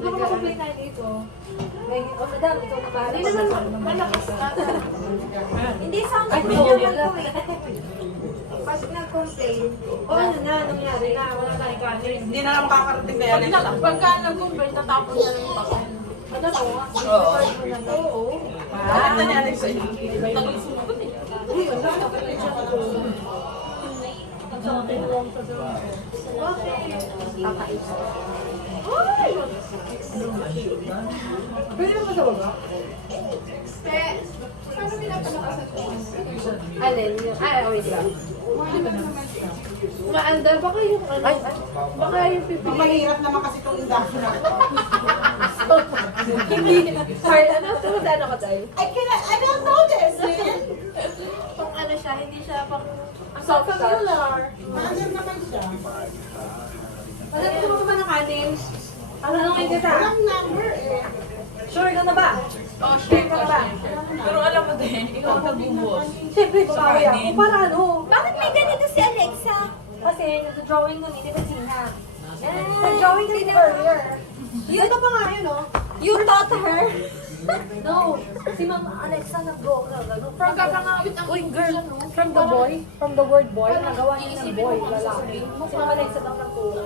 Naka-complain tayo dito. May, oh, madam, ikaw na bahala. Hindi naman malakas na. Hindi sound Ay, ko hindi naman nila. ko eh. Pag nag-complain, Oh, ano na, nangyari na, wala tayong kanin. Hindi na lang makakarating kay Alexa. Pagka nag-complain, tatapon na lang yung papel. Ano to? Oo. Oo. Bakit na ni Alexa yun? Tagal sumagot eh. Hindi, wala. Nakalit siya ko. Sa akin lang sa kakaisa. Pwede naman sa baba? Paano pinapalakasan ko? Alin? Wait lang. Maanda, baka yung ano? Baka yung pipili. Mahirap naman kasi itong induction na. Hindi. Sorry, ano? Tungkol ano ka tayo? I don't know this. Pang ano siya, hindi siya pang... Ang soft familiar. Maano naman siya? Wala ko naman ba ng kanin? Ano nang hindi ka? Walang number eh. Sure ka na ba? Oh, share ka ko na ba? Pero alam mo din, ikaw ang nagbubuhos. Siyempre, babawi ako. Para ano? Bakit may ganito si Alexa? Kasi nag-drawing ko ni Tita Gina. Nag-drawing ko ni earlier. Yun na pa nga yun, oh. You taught her? No, si Ma'am Alexa nag-draw na gano'n. From Pagkakangawit ang Uy, girl, from the boy, from the word boy, nagawa niya ng boy, lalaki. Si Ma'am Alexa lang nagturo.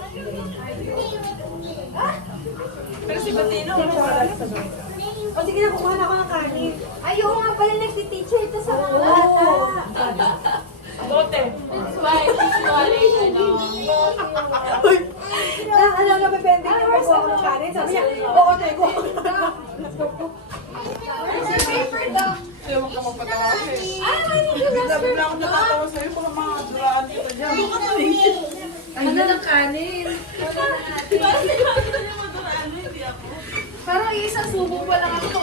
Pero si Batino, Si Ma'am Alexa doon. O sige na, kukuha na ako ng kanin. Ayaw nga pala nagtiteacher ito sa mga bata. bote. That's why she's swallowing now. Na, alam na, pending yung kukuha ko ng kanin. Sabi niya, oo, teko. Where's your paper daw? Ewan ka magpatawa siya. Ay, ano yung Sabi lang ako natatawa sa'yo kung mga duraan dito dyan. Ano ng kanin? Parang isang subo pa lang ako.